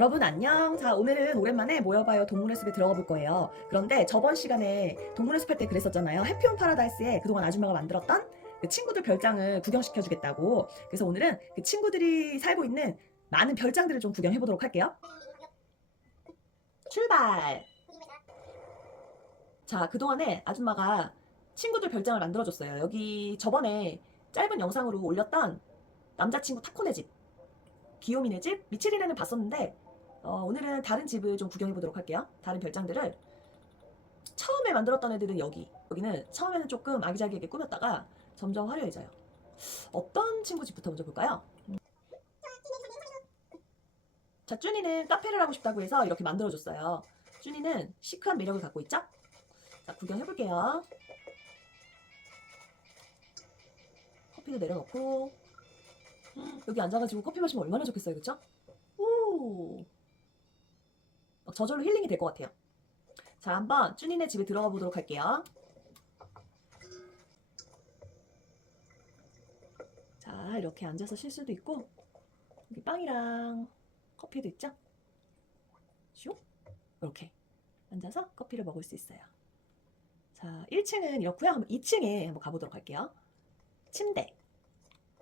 여러분 안녕. 자 오늘은 오랜만에 모여봐요 동물의 숲에 들어가 볼 거예요. 그런데 저번 시간에 동물의 숲 할 때 그랬었잖아요. 해피온 파라다이스에 그동안 아줌마가 만들었던 그 친구들 별장을 구경시켜 주겠다고. 그래서 오늘은 그 친구들이 살고 있는 많은 별장들을 좀 구경해 보도록 할게요. 출발. 자 그동안에 아줌마가 친구들 별장을 만들어 줬어요. 여기 저번에 짧은 영상으로 올렸던 남자친구 타코네 집. 귀요미네 집, 미칠이네는 봤었는데 어, 오늘은 다른 집을 좀 구경해 보도록 할게요. 다른 별장들을 처음에 만들었던 애들은 여기. 여기는 처음에는 조금 아기자기하게 꾸몄다가 점점 화려해져요. 어떤 친구 집부터 먼저 볼까요? 음. 자, 쭈니는 카페를 하고 싶다고 해서 이렇게 만들어줬어요. 쭈니는 시크한 매력을 갖고 있죠? 자, 구경해 볼게요. 커피도 내려놓고 여기 앉아가지고 커피 마시면 얼마나 좋겠어요, 그쵸? 오. 막 저절로 힐링이 될 것 같아요. 자, 한번 쭈니네 집에 들어가 보도록 할게요. 자, 이렇게 앉아서 쉴 수도 있고, 여기 빵이랑 커피도 있죠? 슉! 이렇게 앉아서 커피를 먹을 수 있어요. 자, 1층은 이렇고요. 한번 2층에 한번 가보도록 할게요. 침대.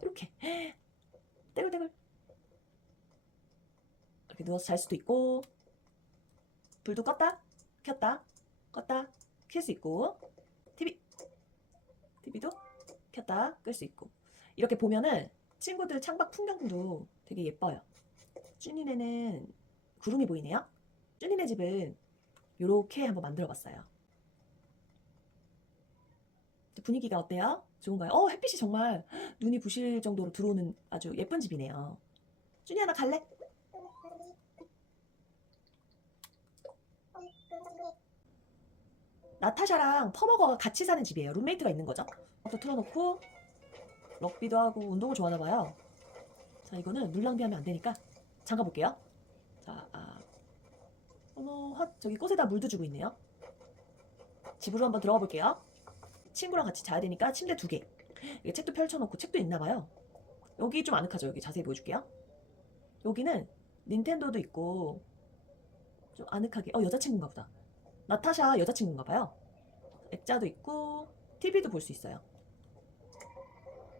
이렇게. 떼굴떼굴. 이렇게 누워서 잘 수도 있고, 불도 껐다, 켰다, 껐다, 켤 수 있고, TV, TV도 켰다, 끌 수 있고. 이렇게 보면은 친구들 창밖 풍경도 되게 예뻐요. 쭈니네는 구름이 보이네요. 쭈니네 집은 이렇게 한번 만들어 봤어요. 분위기가 어때요? 좋은가요? 어, 햇빛이 정말 눈이 부실 정도로 들어오는 아주 예쁜 집이네요. 쭈니 하나 갈래? 나타샤랑 퍼머거가 같이 사는 집이에요. 룸메이트가 있는 거죠. 또 틀어놓고 럭비도 하고 운동을 좋아하나 봐요. 자, 이거는 물 낭비하면 안 되니까 잠가 볼게요. 자, 아, 어머, 헛, 저기 꽃에다 물도 주고 있네요. 집으로 한번 들어가 볼게요. 친구랑 같이 자야 되니까 침대 두 개. 이게 책도 펼쳐놓고 책도 있나 봐요. 여기 좀 아늑하죠. 여기 자세히 보여줄게요. 여기는 닌텐도도 있고 좀 아늑하게. 어 여자친구인가 보다. 나타샤 여자친구인가 봐요. 액자도 있고 TV도 볼 수 있어요.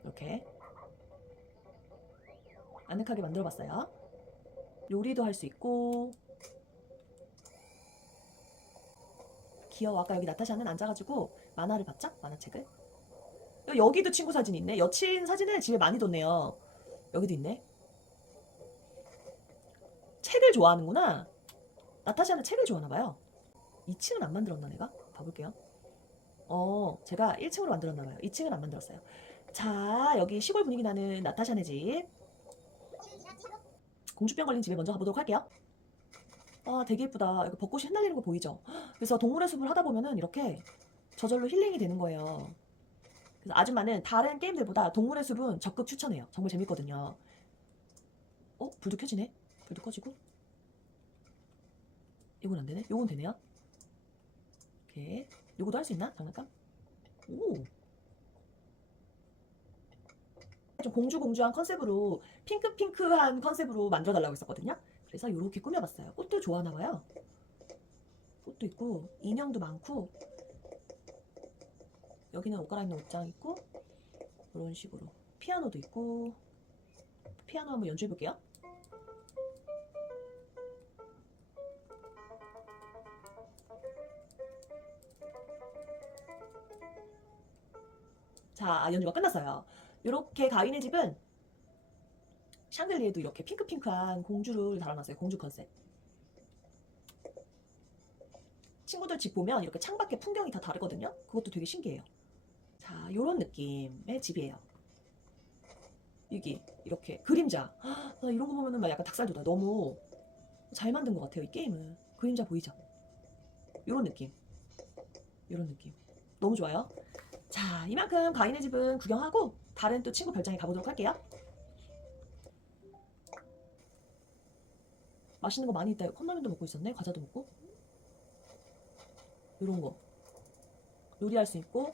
이렇게 아늑하게 만들어봤어요. 요리도 할 수 있고 귀여워. 아까 여기 나타샤는 앉아가지고 만화를 봤죠? 만화책을. 여- 여기도 친구 사진 있네. 여친 사진을 집에 많이 뒀네요. 여기도 있네. 책을 좋아하는구나. 나타샤는 책을 좋아하나 봐요. 2층은 안 만들었나 내가? 봐볼게요. 어, 제가 1층으로 만들었나 봐요. 2층은 안 만들었어요. 자, 여기 시골 분위기 나는 나타샤네 집. 공주병 걸린 집에 먼저 가보도록 할게요. 아, 되게 예쁘다. 이거 벚꽃이 흩날리는 거 보이죠? 그래서 동물의 숲을 하다 보면은 이렇게 저절로 힐링이 되는 거예요. 그래서 아줌마는 다른 게임들보다 동물의 숲은 적극 추천해요. 정말 재밌거든요. 어? 불도 켜지네? 불도 꺼지고? 이건 안 되네? 요건 되네요. 이렇게. 요거도 할 수 있나? 장난감? 오! 좀 공주공주한 컨셉으로 핑크핑크한 컨셉으로 만들어달라고 했었거든요. 그래서 이렇게 꾸며봤어요. 꽃도 좋아하나 봐요. 꽃도 있고 인형도 많고 여기는 옷 갈아입는 옷장 있고 이런 식으로 피아노도 있고 피아노 한번 연주해 볼게요. 자 연주가 끝났어요. 이렇게 가인의 집은 샹들리에도 이렇게 핑크핑크한 공주를 달아놨어요. 공주 컨셉. 친구들 집 보면 이렇게 창밖에 풍경이 다 다르거든요. 그것도 되게 신기해요. 자, 요런 느낌의 집이에요. 여기 이렇게 그림자. 헉, 나 이런 거 보면은 막 약간 닭살 돋아. 너무 잘 만든 것 같아요. 이 게임은 그림자 보이죠? 요런 느낌. 요런 느낌. 너무 좋아요. 자, 이만큼 가인의 집은 구경하고 다른 또 친구 별장에 가보도록 할게요. 맛있는 거 많이 있다. 컵라면도 먹고 있었네. 과자도 먹고. 이런 거. 요리할 수 있고.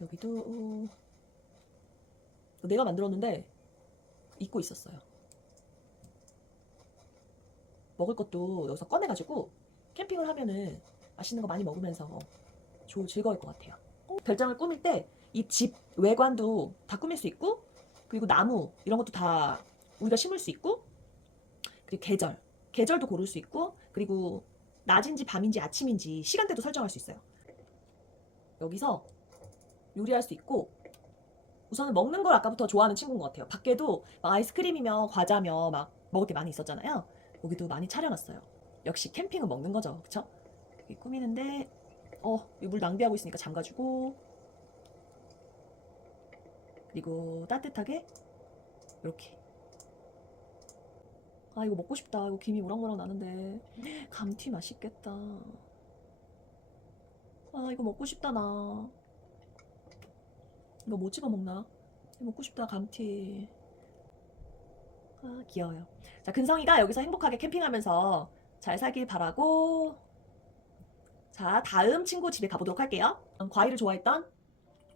여기도 내가 만들었는데 잊고 있었어요. 먹을 것도 여기서 꺼내가지고 캠핑을 하면은 맛있는 거 많이 먹으면서 좋 즐거울 것 같아요. 어, 별장을 꾸밀 때 이 집 외관도 다 꾸밀 수 있고 그리고 나무 이런 것도 다 우리가 심을 수 있고 그리고 계절 계절도 고를 수 있고 그리고 낮인지 밤인지 아침인지 시간대도 설정할 수 있어요. 여기서 요리할 수 있고 우선은 먹는 걸 아까부터 좋아하는 친구인 것 같아요. 밖에도 막 아이스크림이며 과자며 막 먹을 게 많이 있었잖아요. 여기도 많이 차려놨어요. 역시 캠핑은 먹는 거죠. 그쵸? 여기 꾸미는데 어, 이물 낭비하고 있으니까 잠가주고 그리고 따뜻하게 이렇게 아 이거 먹고 싶다. 이거 김이 우랑우랑 나는데 감튀 맛있겠다. 아 이거 먹고 싶다 나. 이거 뭐 찍어 먹나? 먹고 싶다 감튀. 아 귀여워요. 자 근성이가 여기서 행복하게 캠핑하면서 잘 살길 바라고. 자 다음 친구 집에 가보도록 할게요. 음, 과일을 좋아했던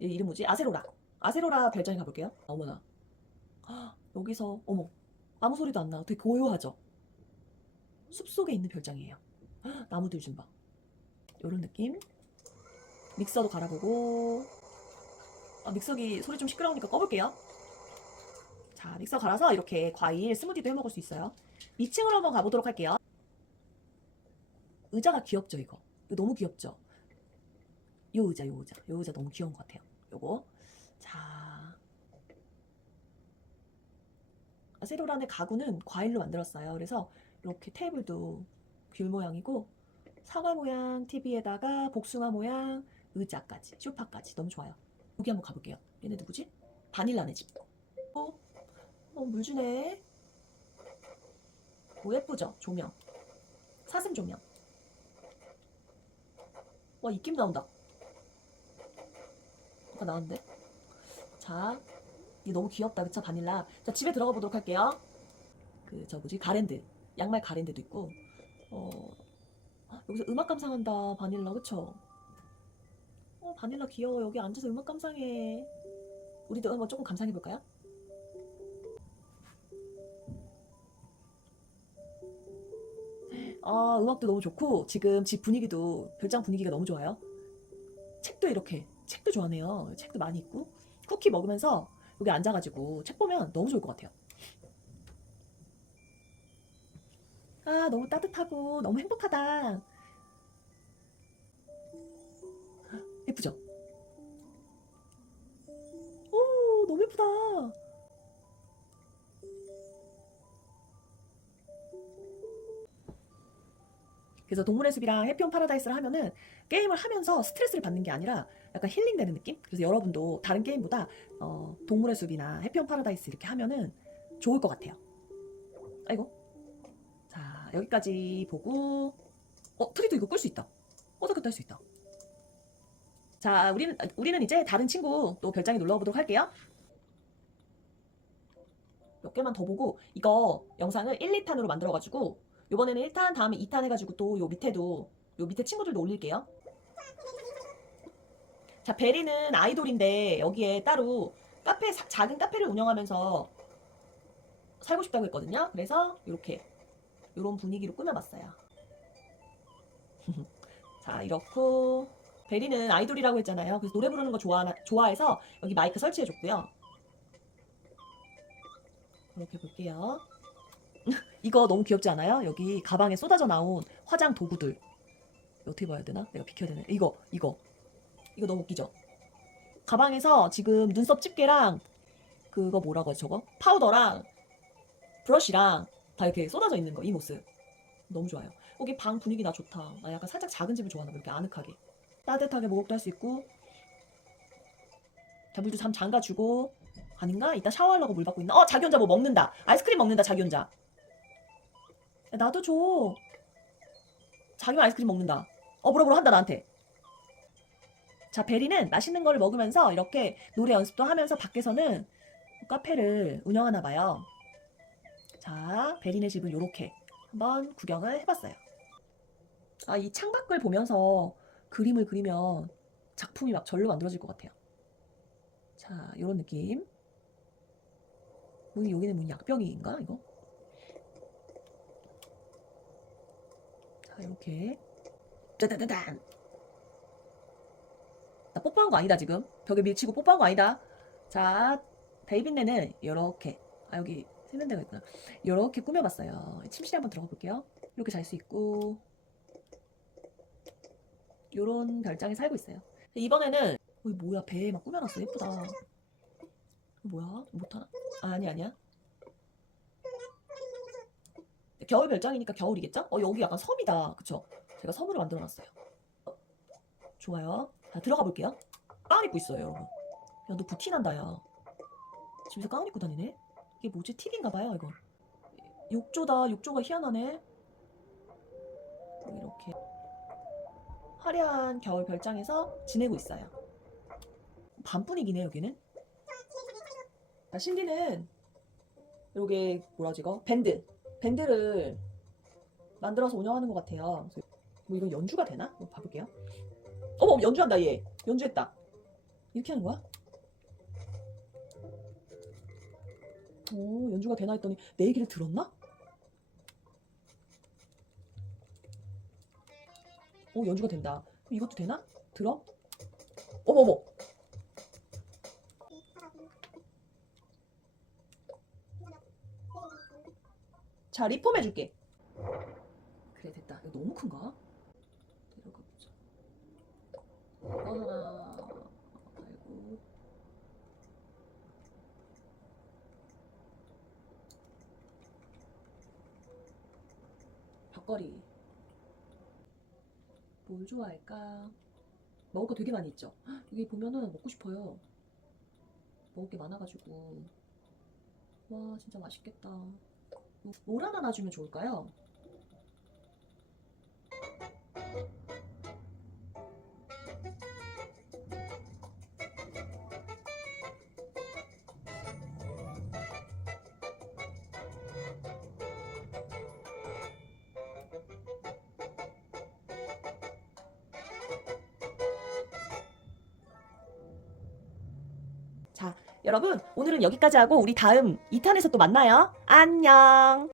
얘 이름 뭐지? 아세로라. 아세로라 별장에 가볼게요. 어머나. 헉, 여기서 어머 아무 소리도 안 나. 되게 고요하죠. 숲 속에 있는 별장이에요. 헉, 나무들 좀 봐. 요런 느낌. 믹서도 갈아보고. 아, 믹서기 소리 좀 시끄러우니까 꺼볼게요. 자, 믹서 갈아서 이렇게 과일 스무디도 해 먹을 수 있어요. 2층으로 한번 가보도록 할게요. 의자가 귀엽죠, 이거. 이거 너무 귀엽죠? 요 의자, 요 의자. 요 의자 너무 귀여운 것 같아요. 요거. 자. 아세로란의 가구는 과일로 만들었어요. 그래서 이렇게 테이블도 귤 모양이고 사과 모양 TV에다가 복숭아 모양 의자까지 쇼파까지 너무 좋아요. 여기 한번 가볼게요. 얘네 누구지? 바닐라네 집. 어, 어, 물 주네. 오, 예쁘죠? 조명. 사슴 조명. 와, 입김 나온다. 아까 나왔는데? 자, 이게 너무 귀엽다. 그쵸? 바닐라. 자, 집에 들어가 보도록 할게요. 그, 저 뭐지? 가랜드. 양말 가랜드도 있고. 어, 아, 여기서 음악 감상한다. 바닐라. 그쵸? 어, 바닐라 귀여워. 여기 앉아서 음악 감상해. 우리도 한번 조금 감상해 볼까요? 아, 음악도 너무 좋고 지금 집 분위기도 별장 분위기가 너무 좋아요. 책도 이렇게 책도 좋아하네요. 책도 많이 있고 쿠키 먹으면서 여기 앉아가지고 책 보면 너무 좋을 것 같아요. 아, 너무 따뜻하고 너무 행복하다. 예쁘죠? 오, 너무 예쁘다. 그래서 동물의 숲이랑 해피홈 파라다이스를 하면은 게임을 하면서 스트레스를 받는 게 아니라 약간 힐링되는 느낌? 그래서 여러분도 다른 게임보다 어, 동물의 숲이나 해피홈 파라다이스 이렇게 하면은 좋을 것 같아요. 아이고. 자, 여기까지 보고 어, 트리도 이거 끌 수 있다. 어떻게 딸수 있다. 자, 우리는 우리는 이제 다른 친구 또 별장에 놀러 보도록 할게요. 몇 개만 더 보고 이거 영상을 1, 2탄으로 만들어 가지고 요번에는 1탄 다음에 2탄 해가지고 또 요 밑에도 요 밑에 친구들도 올릴게요. 자 베리는 아이돌인데 여기에 따로 카페 사- 작은 카페를 운영하면서 살고 싶다고 했거든요. 그래서 이렇게 이런 분위기로 꾸며봤어요. 자 이렇고 베리는 아이돌이라고 했잖아요. 그래서 노래 부르는 거 좋아 좋아해서 여기 마이크 설치해줬고요. 이렇게 볼게요. 이거 너무 귀엽지 않아요? 여기 가방에 쏟아져 나온 화장 도구들. 어떻게 봐야 되나? 내가 비켜야 되네. 이거, 이거. 이거 너무 웃기죠? 가방에서 지금 눈썹 집게랑 그거 뭐라고 하지 저거? 파우더랑 브러쉬랑 다 이렇게 쏟아져 있는 거, 이 모습. 너무 좋아요. 여기 방 분위기 나 좋다. 나 약간 살짝 작은 집을 좋아하나 봐. 이렇게 아늑하게. 따뜻하게 목욕도 할 수 있고. 자, 물도 잠 잠가주고. 아닌가? 이따 샤워하려고 물 받고 있나? 어, 자기 혼자 뭐 먹는다. 아이스크림 먹는다, 자기 혼자. 야, 나도 줘. 자기만 아이스크림 먹는다. 어, 뭐라 한다, 나한테. 자, 베리는 맛있는 걸 먹으면서 이렇게 노래 연습도 하면서 밖에서는 카페를 운영하나 봐요. 자, 베리네 집은 이렇게 한번 구경을 해봤어요. 아, 이 창밖을 보면서 그림을 그리면 작품이 막 절로 만들어질 것 같아요. 자, 이런 느낌. 문이 여기는 문 약병인가 이거? 이렇게. 짜다다단. 나 뽀뽀한 거 아니다 지금. 벽에 밀치고 뽀뽀한 거 아니다. 자 데이빈네는 이렇게. 아 여기 세면대가 있구나. 이렇게 꾸며봤어요. 침실에 한번 들어가 볼게요. 이렇게 잘 수 있고. 요런 별장에 살고 있어요. 이번에는 어, 뭐야 배에 막 꾸며놨어. 예쁘다. 뭐야? 못하나? 아, 아니 아니야 겨울 별장이니까 겨울이겠죠? 어 여기 약간 섬이다. 그쵸? 제가 섬으로 만들어놨어요. 어, 좋아요. 자 들어가 볼게요. 가운 입고 있어요 여러분. 야너 부티난다 야. 집에서 가운 입고 다니네? 이게 뭐지? 팁인가 봐요 이거 욕조다. 욕조가 희한하네. 이렇게. 화려한 겨울 별장에서 지내고 있어요. 밤 분위기네 여기는. 아, 신디는 요게 뭐라지 이거? 밴드 밴드를 만들어서 운영하는 것 같아요 뭐 이건 연주가 되나? 한번 봐볼게요 어머 연주한다 얘 연주했다 이렇게 하는 거야? 오 연주가 되나 했더니 내 얘기를 들었나? 오 연주가 된다 이것도 되나? 들어? 어머머 자 리폼 해줄게. 그래 됐다. 이거 너무 큰가? 데려가 보자. 하나 달고. 벽걸이 뭘 좋아할까? 먹을 거 되게 많이 있죠? 헉, 여기 보면은 먹고 싶어요. 먹을 게 많아가지고. 와 진짜 맛있겠다. 뭐- 뭘 하나 놔주면 좋을까요? 여러분, 오늘은 여기까지 하고 우리 다음 2탄에서 또 만나요. 안녕!